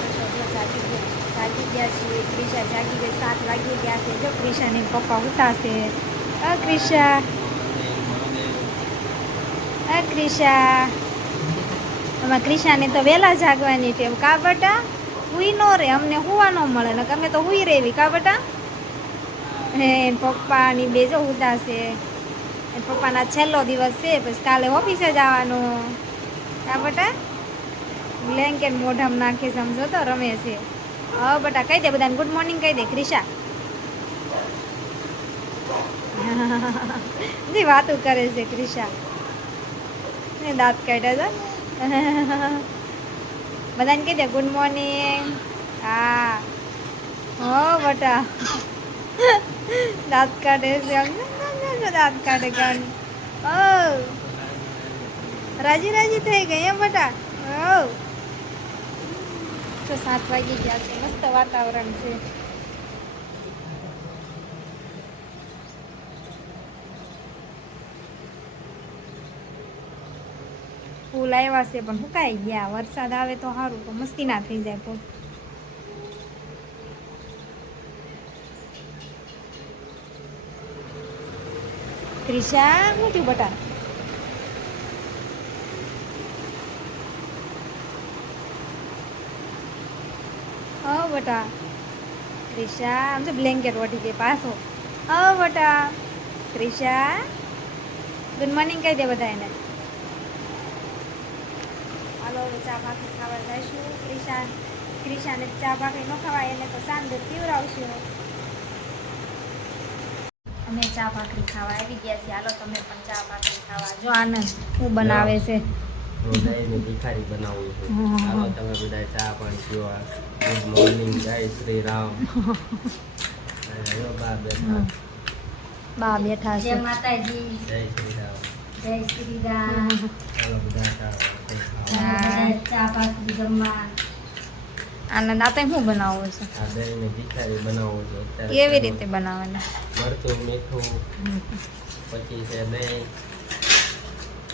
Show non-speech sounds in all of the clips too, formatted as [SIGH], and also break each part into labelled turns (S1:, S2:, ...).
S1: જો જાગી ગયા છીએ ક્રિશા જાગી ગઈ સાત વાગી ગયા છે જો ક્રિશાની પપ્પા ઉતાશે અ, ક્રિશા. અ, ક્રિશા. એમાં ક્રિશાને તો વહેલા જાગવાની ટેવ. કા બટા? હુઈ નો રે, અમને હુવા ન મળે ને અમે તો હુઈ રહેવી કા બટા? હે, પપ્પાની બે જો ઉદાસે પપ્પાના છેલ્લો દિવસ છે, પછી કાલે ઓફિસે જવાનું. કા બટા? બ્લેન્કેટ મોઢામ નાખી સમજો તો રમે છે. હા, બટા કહી દે બધાને ગુડ મોર્નિંગ કહી દે ક્રિશા [LAUGHS] જી, વાતો કરે છે ક્રિશા. ને દાંત કાઢ્યા છે. [LAUGHS] બધાને કહી દે ગુડ મોર્નિંગ હા. હો, બટા. દાંત કાઢે છે દાંત કાઢે કાન ઓ રાજી રાજી થઈ ગઈ એમ બટા. ઓ તો સાત વાગી ગયા છે. મસ્ત વાતાવરણ છે. ફૂલ આવ્યા છે, પણ સુકાઈ ગયા? વરસાદ આવે તો સારું તો મસ્તી ના થઈ જાય ફૂલ ત્રિષા શું બટા ઓ બટા. ત્રિષા આમ તો બ્લેન્કેટ વટી ગઈ પાછો. ઓ બટા. ત્રિષા ગુડ મોર્નિંગ કહી દે બધા એને. હાલો ચા ભાખરી ખાવા જઈશું. ક્રિશા ક્રિશાને ચા ભાખરી ન ખવાય એને તો સાંજે પીવડાવશું. અમે ચા ભાખરી ખાવા આવી ગયા છીએ. હાલો તમે પણ ચા ભાખરી ખાવા. જો આનંદ હું બનાવે છે?
S2: હું દહીંની ભિખારી બનાવું છું.
S1: હા.
S2: ચાલો તમે બધા ચા પણ પીવા ગુડ મોર્નિંગ જય શ્રી રામ. બા બેઠા.
S1: બા બેઠા છે.
S3: માતાજી.
S2: જય શ્રી રામ.
S3: જય શ્રી રામ.
S2: ચાલો બધા ચા ભાખરી ખાવા.
S1: હા.
S3: ચા ભાખરી જમવા.
S1: આનંદ આ શું બનાવો છે?
S2: આ દહીંની ભિખારી બનાવું છું
S1: કેવી રીતે બનાવવાના?
S2: મરચું મીઠું. પછી છે દહીં.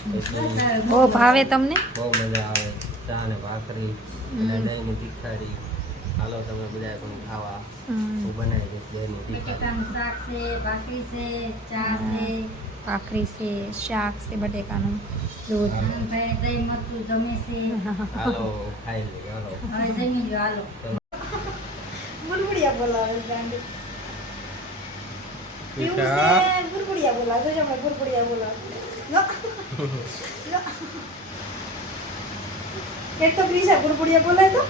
S1: બહુ ભાવે તમને?
S2: બહુ મજા આવે. ચા ને ભાખરી અને
S1: હમ.
S2: દહીંની ભિખારી હાલો તમે બધા પણ ખાવા.
S1: હમ.
S2: હું બનાવી દઈશ દહીંની ભિખારી
S3: બટેકાનું શાક છે ભાખરી છે ચા છે.
S1: ભાખરી છે શાક છે બટેકાનું દૂધ.
S2: હાલો.
S3: ભાઈ દહીં મરચું જમે છે.
S2: હાલો ખાઈ લઈએ હાલો.
S3: હવે જમી લો હાલો.
S1: બુરબુડિયા બોલાવે ગાંડી.
S2: પીછા
S1: બુરબુડિયા બોલાવે જો મેં બુરબુડિયા બોલાવે લો લો. એક તો પ્રીશા પુરપુડિયા બોલાય તો?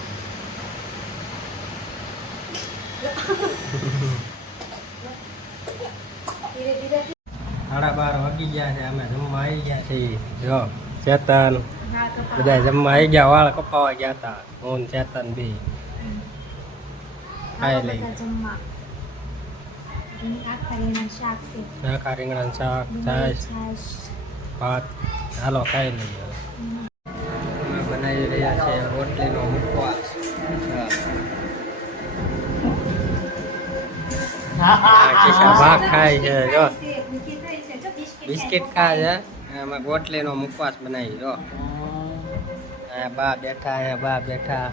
S2: સાડા બાર વાગી ગયા છે અમે જમવા આવી ગયા છીએ જો ચેતન બધા જમવા આવી ગયા વાળ કપાવા ગયા હતા. હું ચેતન બી. ખાઈ લઈ.
S1: જમવા. રીંગણા શાક
S2: શાકા શાક છાશ. ભાત હાલો ખાઈ નહીં. હવે. અમે બનાવી રહ્યા છે રોટલીનો મુખવાસ. આ કિસ્સા ભાગ ખાય છે જો.
S1: બિસ્કિટ
S2: ખાય છે અમે ગોટલીનો મુખવાસ બનાવી જો. બા બેઠા હે બા બેઠા.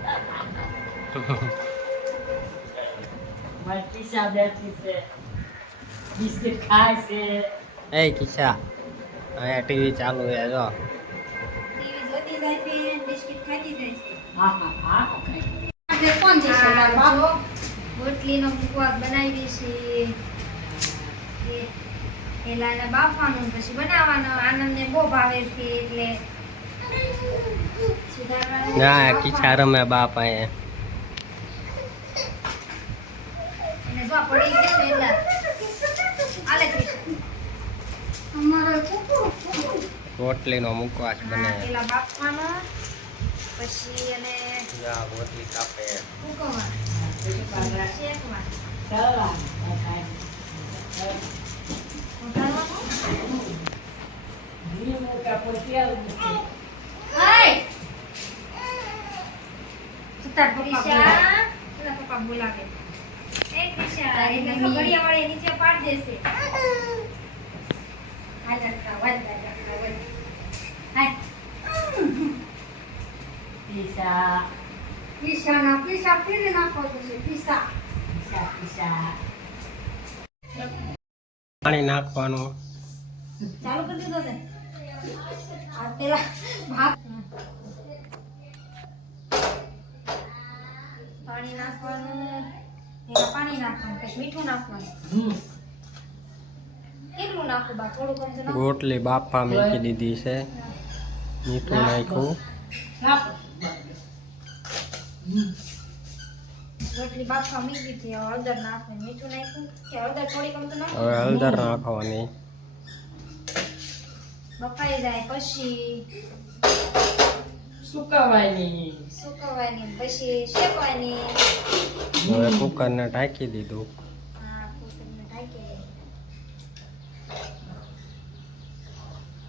S3: બિસ્કિટ ખાય છે.
S2: એ કિસ્સા. અહીંયા ટીવી ચાલુ છે જો.
S1: રોટલીનો બનાવી છે એને બાફવાનું પછી બનાવવાનો. આનંદને બહુ ભાવે છે એટલે
S2: ના કિસ્સા રમે બાપ અહીંયા.
S1: એને જો પડી ગયા એટલે આલે ક્રિશન અમારે
S2: રોટલીનો મુખવાસ બનાવે
S1: પેલા બાફવાનો પછી એને
S2: જો આ રોટલી કાપે.
S1: શેકવા ઉતારવાનું તાર પપ્પા પપ્પા બોલાવે. નીચે પાડી દેશે. હાય
S3: પીસા
S1: પીસા પીને નાખો છે પીસા
S3: પીસા પીસા
S2: પાણી નાખવાનું.
S1: ચાલુ કરી દીધો ને? આ પેલા ભાત. પાણી નાખવાનું પાણી નાખવાનું પછી મીઠું નાખવાનું. કેટલું નાખું બા? થોડું કમ તો
S2: ગોટલી બાફા મેકી દીધી છે. મીઠું નાખ્યું.
S1: રોટલી મૂકી દીધી હળદર નાખવાનું મીઠું નાખ્યું. કે હળદર થોડી કમ તો નાખું?
S2: હવે હળદર નાખવાની.
S1: બફાઈ જાય પછી
S3: સુકવવાની.
S1: સુકવવાની પછી શેકવાની.
S2: હવે કુકરને ઢાંકી દીધું
S1: હા કુકરને ઢાંકી દે.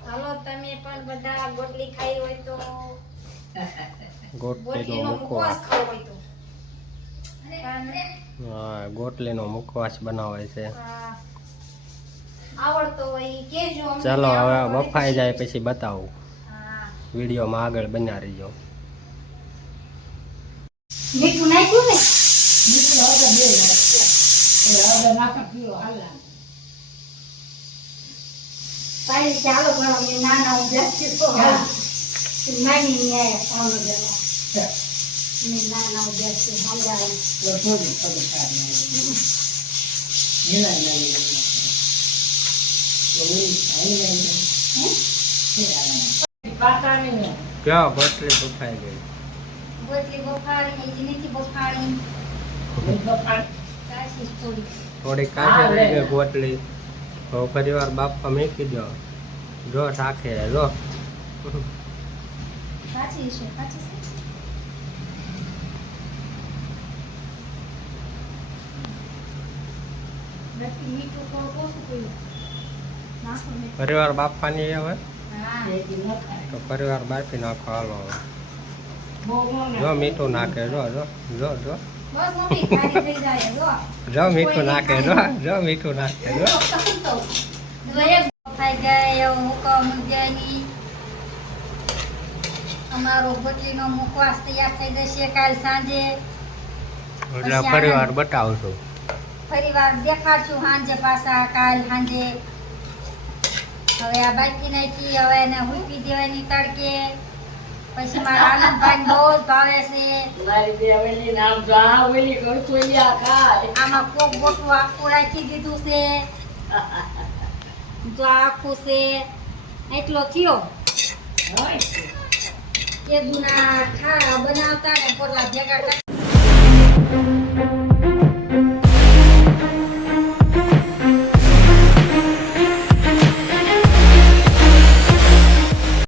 S1: હાલો તમે પણ બધા ગોટલી ખાઈ હોય તો
S2: ગોટલીનો મુખવાસ હા ગોટલીનો મુખવાસ બનાવે છે.
S1: આવડતો હોય ઈ
S2: ચાલો હવે બફાઈ જાય પછી બતાવું. વિડીયોમાં આગળ બન્યા રહીજો.
S1: મીઠું નાખ્યું ને?
S3: મીઠું હવે બે હળદર નાખો પીવો હાલા
S1: ચાલો ઘણો મેં નાના હું જાસ્તી તો
S3: હા.
S1: સામે ની આયા ચાલો જરા
S3: ચાલ.
S1: મેં નાના હું જાસ્તી સમજાવું
S3: તો થોડું થોડું સારું લાગે. નીલા નીલા નીલા. તો ઓલી આઈ લાઈ. હે? પાટા નહીં
S2: ક્યાં ગોટલી બફાઈ ગઈ
S1: ગોટલી બફાડી હજી નથી બફાડી કાશી થોડી
S2: થોડી કાચી રહી ગઈ ગોટલી તો ફરી વાર બાફા મૂકી દો જો ઠાકે જો
S1: કાચી છે કાચી છે નક્કી મીઠું થોડું ઓછું કર્યું. નાખો મીઠું
S2: ફરી વાર બાફવાની હવે? તો પરિવાર બાફી નાખો હાલો હવે. જો મીઠું નાખે જો જો જો જો.
S1: બસ મમ્મી ખાલી થઈ જાય જો.
S2: જો મીઠું નાખે જો જો મીઠું નાખે જો.
S1: અમારો ગોટલીનો મુકવાસ તૈયાર થઈ જશે કાલ સાંજે.
S2: એટલે પરિવાર બતાવશું
S1: ફરી વાર દેખાડશું સાંજે પાછા કાલ સાંજે હવે આ બાકી નાખી હવે એને હુંપી દેવાની તડકે. પછી મારા આનંદભાઈ બહુ જ ભાવે છે.
S3: મારી દેવલી નામ જો આ ઓલી ગળચોલિયા ખાય.
S1: આમાં કોક બોટું આખું રાખી દીધું છે. જો આખું છે. એટલો થયો. એ દુના ખા બનાવતા ને પોટલા ભેગા કરી